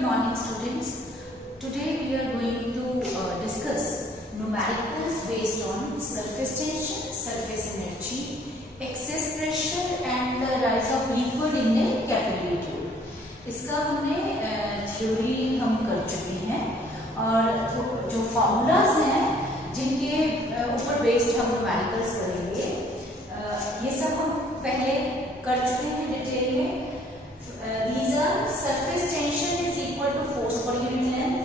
Good morning, students. Today we are going to discuss numericals based on surface tension, surface energy, excess pressure and the rise of liquid in a capillary tube. इसका हमने theory हम कर चुके हैं और जो formulas हैं जिनके ऊपर बेस्ड हम न्यूमेरिकल्स करेंगे ये सब हम पहले कर चुके हैं डिटेल में. These are surface tension is equal to force per unit length.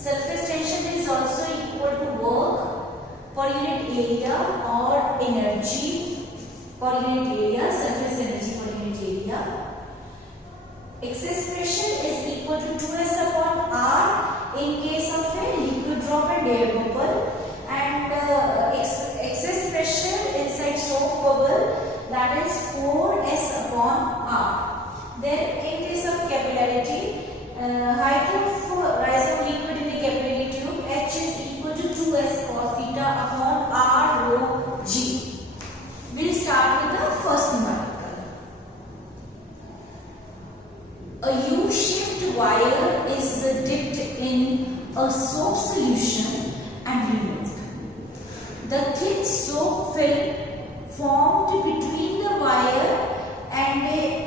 Surface tension is also equal to work per unit area or energy per unit area, surface energy per unit area. Excess pressure is equal to 2s upon r in case of a liquid drop and air bubble, and excess pressure inside soap bubble, that is 4s upon r. Then in case of capillarity, height of rise of liquid in the capillary tube, h is equal to 2s cos theta upon r rho g. We'll start with the first numerical. A U-shaped wire is dipped in a soap solution and removed. The thick soap film formed between the wire and a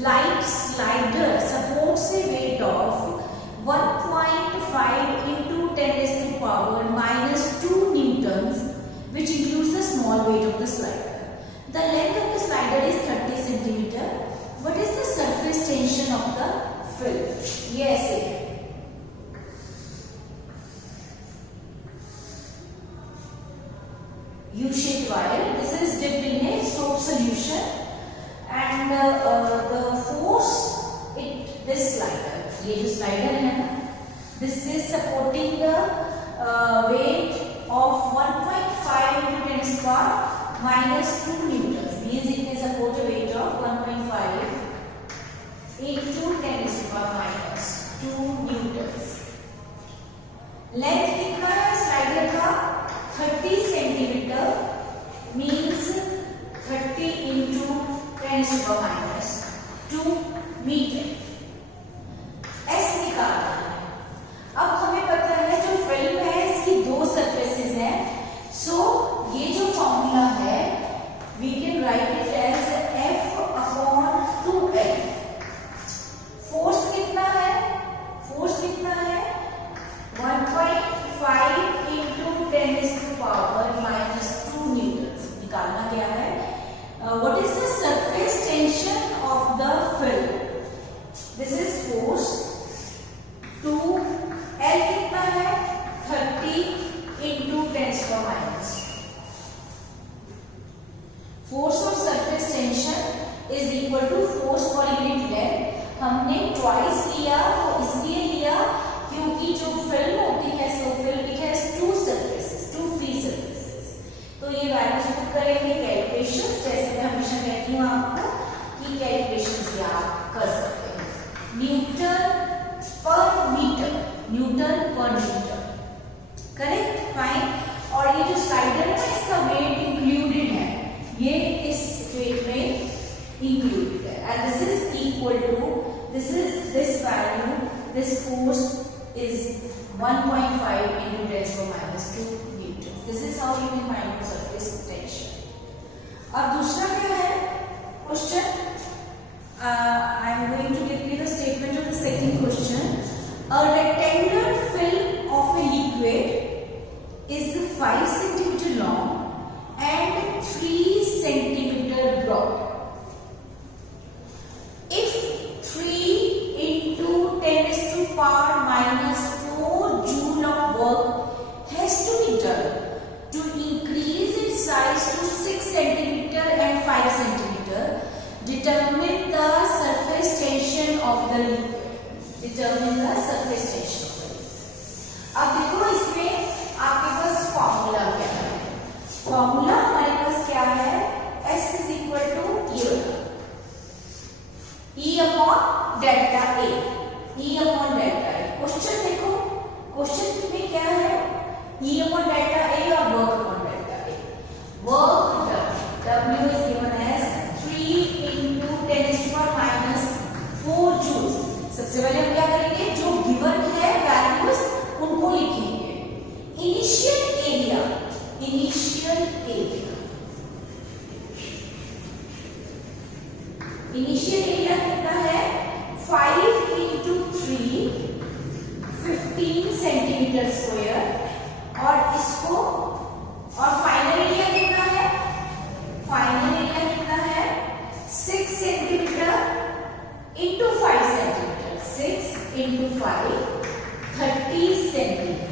light slider supports a weight of 1.5 into 10 raised to power minus 2 newtons, which includes the small weight of the slider. The length of the slider is 30 centimeter. What is the surface tension of the film? Yes, U-shaped wire. This is dipped in a soap solution, and the force this slider, ये जो slider है ना, this is supporting the weight of 1.5 into 10 raised to power minus 2 newtons. Means it can support a weight of 1.5 into 10 raised to power minus 2 newtons. Length कितना है slider का? 30 centimeter, means 30 into 10 raised to power minus 2 metre. S निकालना है. अब हमें पता है जो फिल्म है इसकी दो सरफेसेस हैं, सो ये जो फॉर्मूला है we can write it as F upon 2L. Force कितना है? फोर्स कितना है? 1.5 into 10 raised to power minus 2 newtons. निकालना क्या है? What is the surface tension of the film? This is force. 2L कितना है? 30 into 10 raised to power minus. Force of surface tension is equal to force per unit length. हमने twice लिया, तो इसलिए लिया क्योंकि जो फिल्म होती है so film it has two surfaces, two free surfaces. तो ये वैल्यूज पुट करेंगे कैलकुलेशंस. जैसे मैं हमेशा कहती हूँ आपको कि कैलकुलेशंस भी आप कर सकते हैं. न्यूटन पर मीटर, न्यूटन पर मीटर, करेक्ट, फाइन. और ये जो स्लाइडर है इसका वेट इंक्लूडेड है, ये इस वेट में इंक्लूडेड है. And this is equal to this value, this force is 1.5 into 10 to the minus 2 newton. This is how you can find the surface tension. अब दूसरा क्या है question? I am going to give you the statement of the second question. A rectangular film of a liquid is 5 centimeter long and 3 centimeter broad. If 3 into 10 raised to power minus 4 joule of work has to be done to increase its size to 6 centimeter and 5 centimeter, determine the surface tension of the liquid. Determine the surface tension of the liquid. अब देखो इसमें आपके पास formula क्या है? Formula हमारे पास क्या है? S is equal to ये E upon delta A. E upon delta A. Question देखो, क्वेश्चन में क्या है? E अपॉन डेल्टा A और work upon delta A. Work W is given as 3 into 10 raised to power minus 4 joules. Initial area कितना है 5 into 3 15 centimetre square और इसको और फाइनल एरिया कितना है फाइनल एरिया कितना है 6 centimetre into 5 centimetre 6 into 5 30 centimetre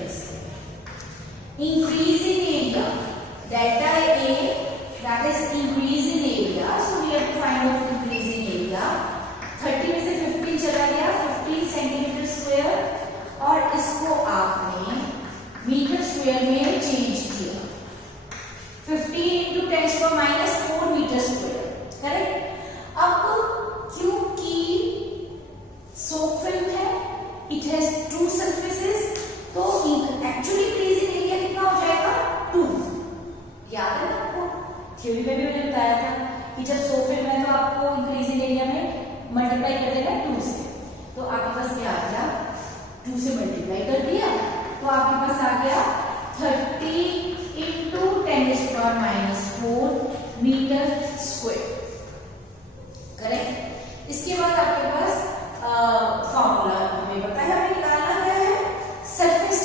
increase in area delta A that is increase in area so we have to find out increase in area 30 में से 15 चला गया 15 सेंटीमीटर स्क्वायर और इसको आपने मीटर स्क्वायर में चेंज किया 15 into 10⁻⁴ मीटर स्क्वायर करेक्ट। अब क्योंकि सोप फिल्म है इट हैज टू सरफेसेस तो एक्चुअली इंक्रीज इन एरिया कितना हो जाएगा 2 याद है ना आपको थ्योरी में भी मैंने बताया था कि जब सोप फिल्म है तो आपको इंक्रीज इन एरिया में मल्टीप्लाई कर देना 2 से तो आपके पास क्या आ गया 2 से मल्टीप्लाई कर दिया तो आपके पास आ गया 30 into 10⁻⁴ मीटर स्क्वायर करेक्ट। इसके बाद आपके पास फॉर्मूला हमें पता है हमें निकालना क्या है surface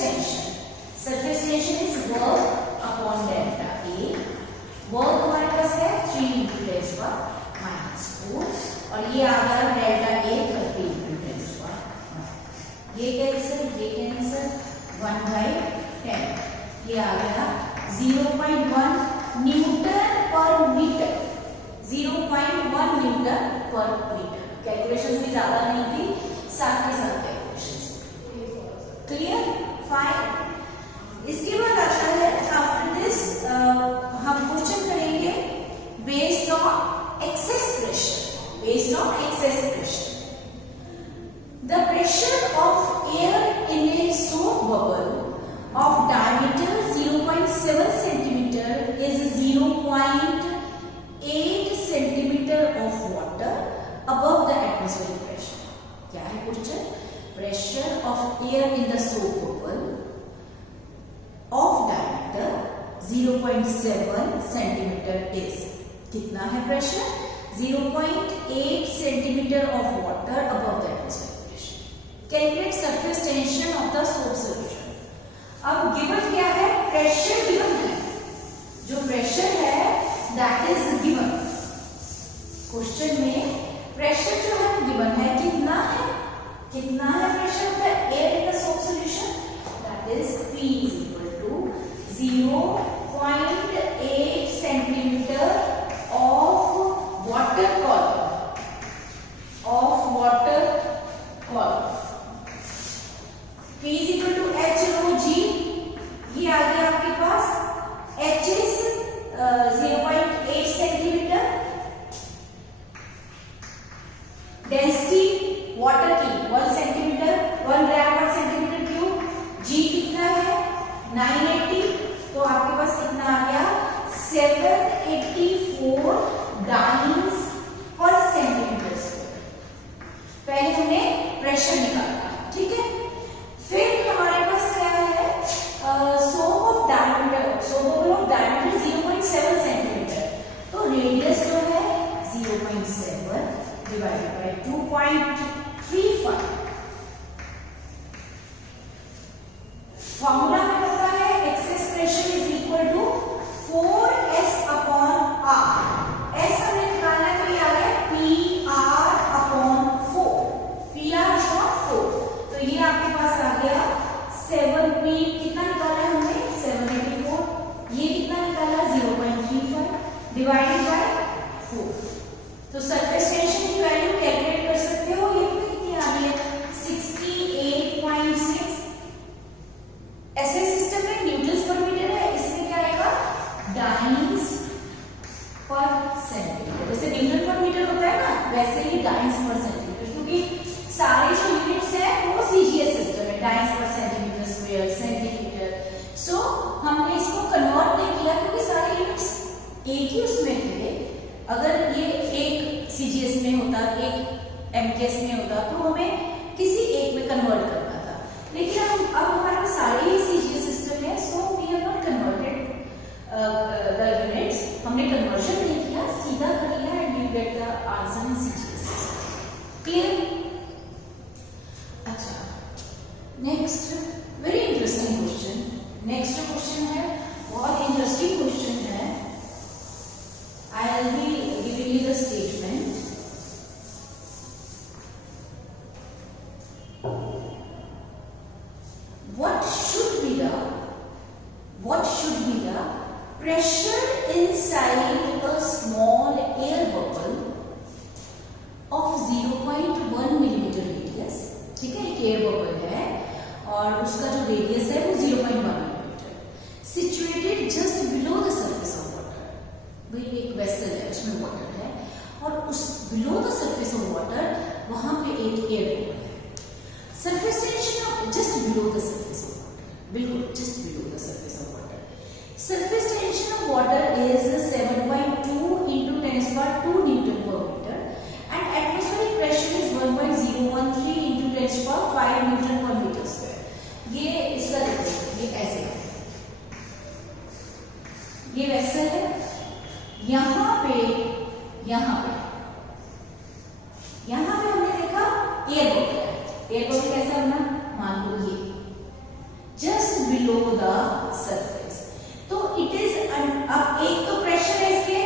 tension is work upon delta A work हमारे पास है 3 into 10⁻⁴ और ये आ गया डेल्टा ए 30 into 10⁻⁴ ये कैंसिल 1/10 ये आ गया 0.1 न्यूटन पर मीटर 0.1 न्यूटन पर मीटर कैलकुलेशंस भी ज्यादा नहीं थी साथ के साथ कैलकुलेशंस क्लियर फाइन। इसके बाद आता है आफ्टर दिस हम क्वेश्चन करेंगे based on excess pressure the pressure of air in a soap bubble of diameter 0.7 centimeter is 0.8 centimeter of water above the atmospheric pressure. क्या है question pressure of air in the soap bubble of diameter 0.7 centimeter is कितना है pressure 0.8 centimeter of water above the atmospheric pressure. Calculate surface tension of the soap solution. अब given क्या है pressure given है जो pressure है that is given question में pressure जो है गिवन है कितना है pressure of the air in the soap solution that is P is equal to 0.8 centimetre of water column P is equal to H rho G ये आ गया आपके पास H is 0.8 centimetre density water की 1 centimetre 1 ग्राम पर centimetre cube G कितना है 980 तो आपके पास कितना आ गया 784 डाइन्स पर सेंटीमीटर स्क्वायर। पहले हमने प्रेशर निकाला ठीक है फिर हमारे पास क्या है सोप ऑफ डायमीटर 0.7 सेंटीमीटर तो रेडियस जो है 0.7 डिवाइडेड बाय 2.35 फॉर्मूला में पता है excess pressure is equal to 4s upon r s हमने निकालना है तो ये आ गया PR अपॉन 4 तो ये आपके पास आ गया 7p कितना निकाला है हमने 784 ये कितना निकाला 0.35 डिवाइडेड बाय 4 तो सरफेस टेंशन की वैल्यू कैलकुलेट कर सकते हो ये कितनी आ रही है 68.6 ऐसे सिस्टम में न्यूटन्स पर मीटर है इसमें क्या आएगा डाइन्स पर सेंटीमीटर जैसे न्यूटन पर मीटर होता है ना वैसे ही डाइन्स पर सेंटीमीटर क्योंकि सारे जो यूनिट्स हैं वो सीजीएस सिस्टम है dance per centimetre square centimetre सो हमने इसको कन्वर्ट नहीं किया क्योंकि सारे यूनिट्स एक ही उसमें थे अगर ये एक सीजीएस में होता एक एमकेएस में होता तो हमें किसी एक में कन्वर्ट करना था लेकिन अब हमारे पास सारे ही सीजीएस सिस्टम है so we have not converted the units हमने कन्वर्जन नहीं किया सीधा कर लिया and you get the answer in CGS clear? अच्छा, next very interesting question. Next question है, बहुत इंटरेस्टिंग क्वेश्चन है। I will be giving you the statement. What should be the pressure inside a small air bubble of 0.1 millimetre radius? ठीक है, एक air bubble है और उसका जो रेडियस है वो 0.1 millimetre, situated just below the surface of water. भाई एक वेसल है, उसमें वाटर है और उस below the surface of water वहां पे एक एयर बबल है। Surface tension of just below the surface of water, बिल्कुल just below the surface of water. Surface tension of water is 7.2 into 10⁻²² Newton per meter and atmospheric pressure is 1.013 into 10⁵ Newton per meter square. ये इसका देखो, ये ऐसे है, ये vessel है, यहाँ पे हमने देखा एयर बबल है। एयर बबल कैसा बना? मान लो ये जस्ट बिलो द सरफेस। तो इट इज, अब एक तो प्रेशर है इसके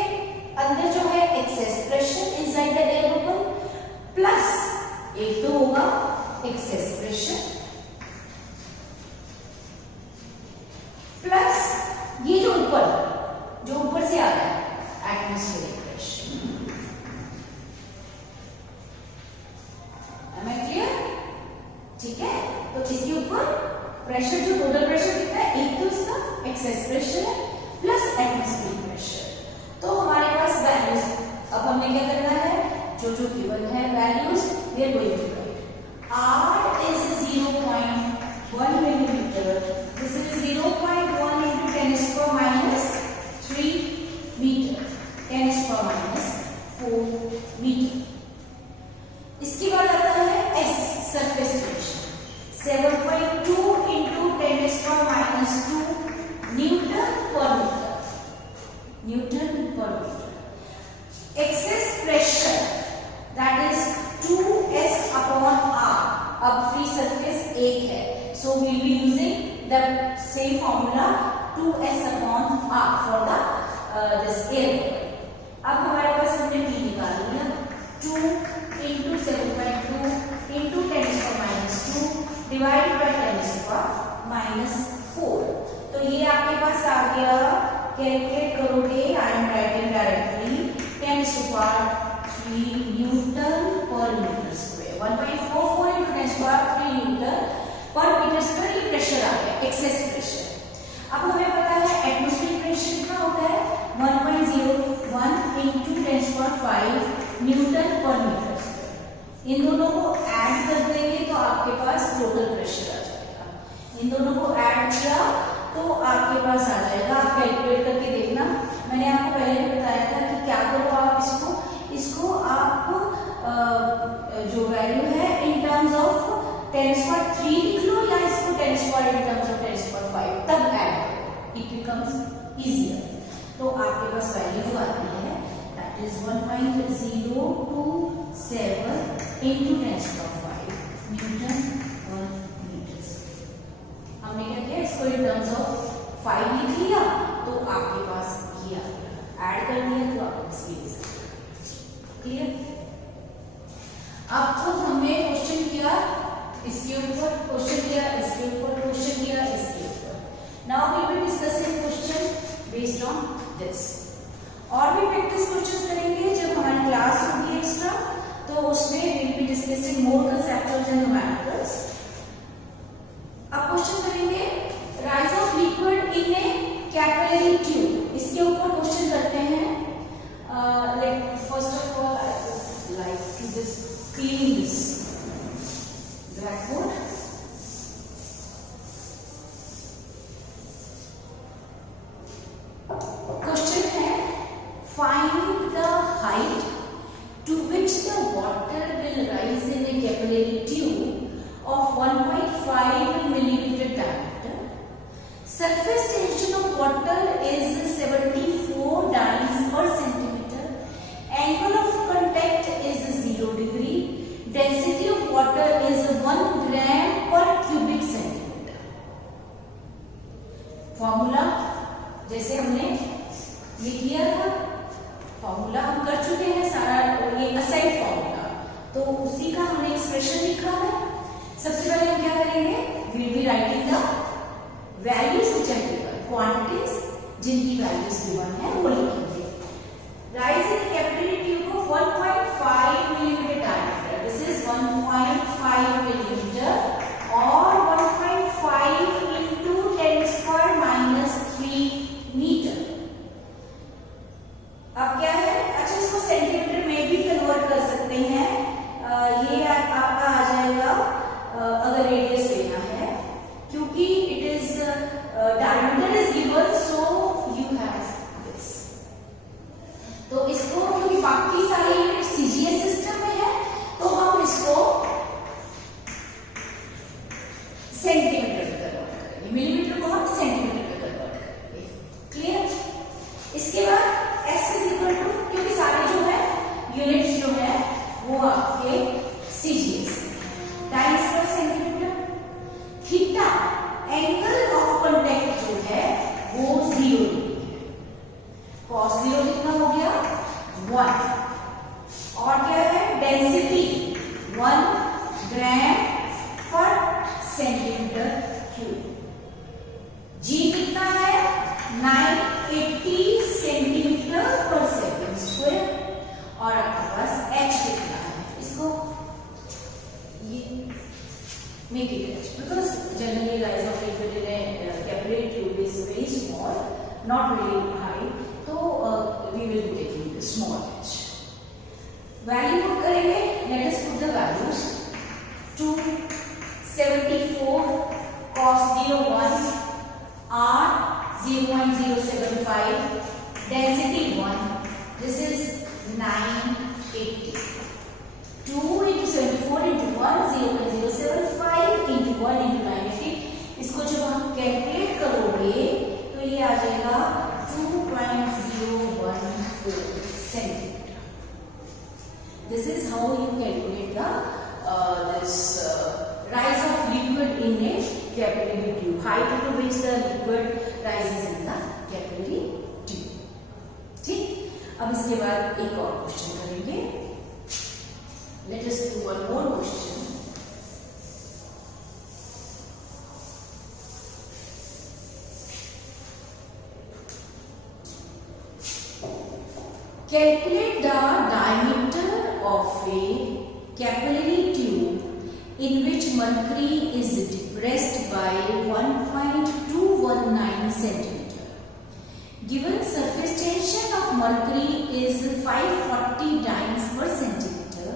अंदर जो है excess pressure inside the air bubble, plus एक तो होगा एक्सेस प्रेशर, प्लस ये जो ऊपर से आ रहा है atmospheric pressure. Am I clear? ठीक है, तो इसके ऊपर प्रेशर, जो टोटल प्रेशर कितना है, एक तो इसका एक्सेस प्रेशर है प्लस एटमॉस्फेरिक प्रेशर। तो हमारे पास वैल्यूज, अब हमने क्या करना है, जो गिवन है values we are going to write. R is 0.1 millimeter, this is 0.1 into 10⁻³ meter, 10⁻⁴ meter। इसके बाद आता है S, surface tension, 7.2 into 10⁻² Newton per meter। Excess pressure, that is 2S upon R। अब फ्री सरफेस एक है, so we will be using the same formula 2S upon R for the this air bubble। अब हमारे पास हमने P निकाल लिया, 2 into 7.2 into 10⁻² divided by 10⁻⁴। तो ये आपके पास आ गया, कैलकुलेट करोगे, I am writing directly 10⁻³ Newton पर मीटर स्क्वायर, 1.44 into 10⁻³ न्यूटन पर मीटर स्क्वायर। ये प्रेशर आ गया, एक्सेस प्रेशर। अब हमें पता है एटमॉस्फेरिक प्रेशर कितना होता है, 1.01 into 10⁵ न्यूटन पर मीटर स्क्वायर। इन दोनों को ऐड कर देंगे तो आपके पास टोटल प्रेशर आ जाएगा। इन दोनों को ऐड किया तो आपके पास आ जाएगा, आप कैलकुलेट करके देखना। मैंने आपको पहले भी बताया था कि क्या करो, आप इसको आप जो वैल्यू है इन टर्म्स ऑफ 10⁻³ लिख लो या इसको 10⁻ in terms of 10⁻⁵, तब ऐड करो, इट बिकम्स इजियर। तो आपके पास वैल्यू जो आती है दैट इज 1.027 into 10⁻⁵ न्यूटन पर मीटर स्क्वायर। हमने क्या किया, इसको इन टर्म्स ऑफ 5 लिख लिया तो आपके पास ये आ गया, ऐड कर दिया तो आपके पास ये। क्लियर? अब तो हमने क्वेश्चन किया इसके ऊपर, क्वेश्चन किया इसके ऊपर, क्वेश्चन किया इसके ऊपर। Now we will discussing question based on this. और भी प्रैक्टिस क्वेश्चंस करेंगे जब हमारी क्लास होगी एक्स्ट्रा, तो उसमें we will be discussing more conceptual and numericals. अब क्वेश्चन करेंगे rise of liquid in a capillary tube. इसके ऊपर क्वेश्चन करते हैं। First of all I would like to just clean this blackboard. Question है, find the height to which the water will rise in a capillary tube of 1.5 millimeter diameter. Surface tension of water is 74 dynes per centimeter. Angle of contact is 0 degree. चुके हैं सारा ये aside formula, तो उसी का हमने expression लिखा है। सबसे पहले हम क्या करेंगे, will be writing the values which are given, quantities जिनकी वैल्यूज गिवन है वो लिखेंगे। Rise in capillary tube of 1.5 millimetre diameter, this is 1.5 millimetre और 1.5 into 10⁻³ मीटर। अब क्या है, अच्छा इसको सेंटीमीटर में भी कन्वर्ट कर सकते हैं। ये आपका आ जाएगा अगर रेडियस लेना है, क्योंकि it is diameter is given, so you have this. तो इसको क्योंकि बाकी सारे यूनिट सीजीएस सिस्टम में है, तो हम इसको सेंटीमीटर में कन्वर्ट करेंगे, मिलीमीटर को हम सेंटीमीटर में कन्वर्ट करेंगे। क्लियर? इसके बाद S इज इक्वल टू, क्योंकि सारे जो है यूनिट्स जो है वो आपके सीजीएस टाइम्स पर centimetre. Theta angle of contact जो है वो 0 डिग्री है। cos 0 कितना हो गया 1, और क्या है डेंसिटी 1 ग्राम पर सेंटीमीटर क्यूब। G कितना है 980 सेंटीमीटर पर सेकंड स्क्वायर, और आपके पास H कितना है, इसको ये make it H, because generally rise of liquid in a capillary tube is very small, not very high, so we will be taking the small H. Value put करेंगे, let us put the values. 274 cos 01 R 0.075, density 1, this is 980. 2 into 74 into 1 0.075 into 1 into 980, इसको जब हम calculate करोगे तो ये आ जाएगा 2.014 centimetre. This is how you calculate the rise of liquid in a capillary tube, height to which the liquid rises in the capillary tube. ठीक, अब इसके बाद एक और क्वेश्चन करेंगे। Let us do one more question. Calculate the diameter of a capillary tube in which mercury is depressed by 1.219 centimeter. Given surface tension of mercury is 540 dynes per centimeter,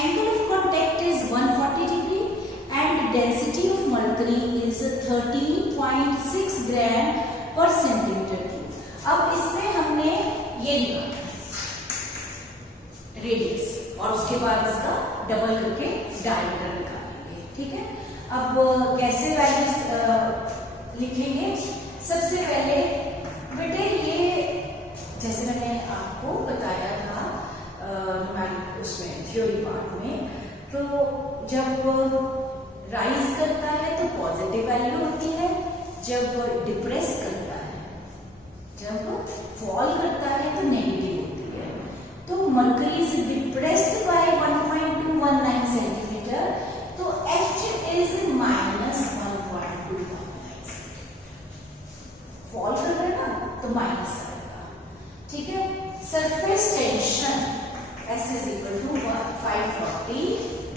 angle of contact is 140 degree, and density of mercury is 13.6 gram per centimeter cube. अब इसमें हमने ये लिखा radius, और उसके बाद इसका double करके डायमीटर निकालेंगे। ठीक है, अब कैसे वैल्यूज लिखेंगे? सबसे पहले बेटे ये जैसे मैंने आपको बताया था उसमें थ्योरी पार्ट में, तो जब राइज करता है तो पॉजिटिव वैल्यू होती है, जब डिप्रेस करता है, जब फॉल करता है तो नेगेटिव होती है। तो mercury is depressed by 1.219 centimetre, तो H इज -1.219। फॉल कर रहा है ना, तो माइनस आएगा। ठीक है, surface tension S is equal to 540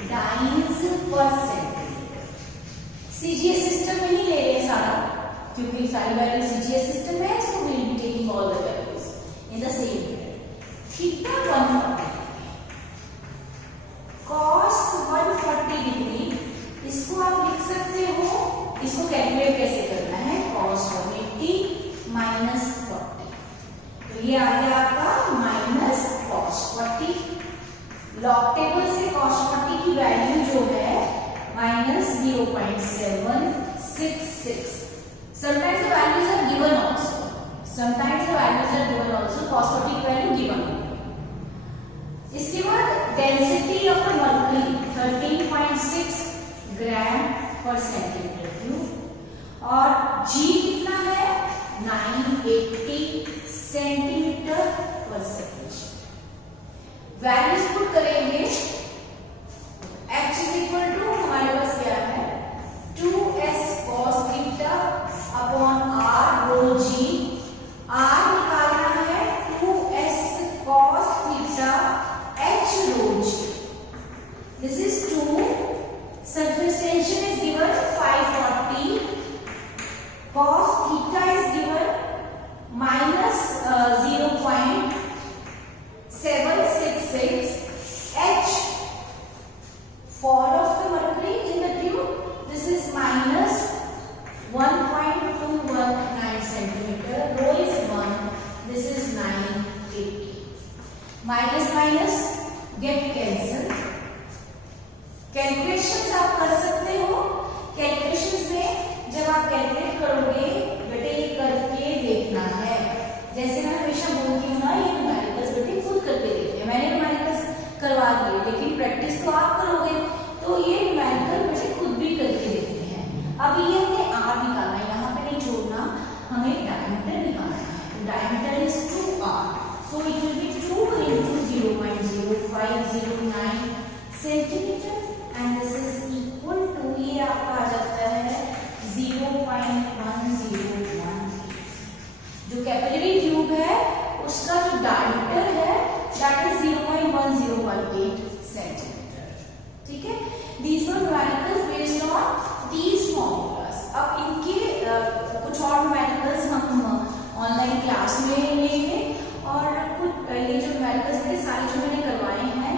dynes per centimetre. CGS system में ही ले रहे हैं सारा, क्योंकि सारी वैल्यू सीजीएस सिस्टम है, so we will be taking all the values in the same way. Theta 140, cos 140 डिग्री, इसको आप लिख सकते हो, इसको कैलकुलेट कैसे करना है, cos 180 माइनस 40, तो ये आ गया आपका माइनस cos 40। लॉग टेबल से cos 40 की वैल्यू जो है minus 0.766। Sometimes the values are given also. Sometimes the values are given also. Cos 40 की वैल्यू given होगी। इसके बाद डेंसिटी ऑफ द मर्करी 13.6 ग्राम पर सेंटीमीटर क्यूब, और G कितना है 980 सेंटीमीटर पर second. Minus minus get cancel. Calculations आप कर सकते हो। कैलकुलेशंस में जब आप कैलकुलेट करोगे बेटे ये करके देखना है। जैसे मैं हमेशा बोलती हूँ ना, ये न्यूमेरिकल्स बेटे खुद करके देखते हैं। मैंने न्यूमेरिकल्स करवा दिए लेकिन प्रैक्टिस तो आप करोगे, तो ये न्यूमेरिकल बेटे खुद भी करके देखते हैं। अब ये हमने आर निकालना है, यहाँ पे नहीं छोड़ना, हमें डायमीटर निकालना है। Diameter is 2r, so it will be 2 into 0.0509 centimetre and this is equal to, ये आपका आ जाता है 0.101। जो कैपिलरी ट्यूब है उसका जो डायमीटर है that is 0.1018 सेंटीमीटर। ठीक है, these were numericals based on these formulas। अब इनके कुछ और numericals हम ऑनलाइन क्लास में लेंगे, और कुछ ये जो numericals मेरे सारे जो मैंने करवाए हैं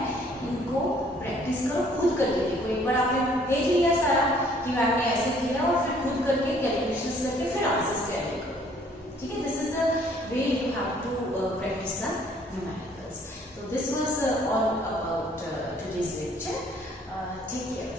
इनको प्रैक्टिस करो, खुद करके देखो। एक बार आपने देख लिया सारा कि मैम ने ऐसे किया, और फिर खुद करके कैलकुलेशंस करके फिर आंसर्स कैलकुलेट करो। ठीक है, this is the way you have to practise the numericals. तो this was all about today's lecture. Take care.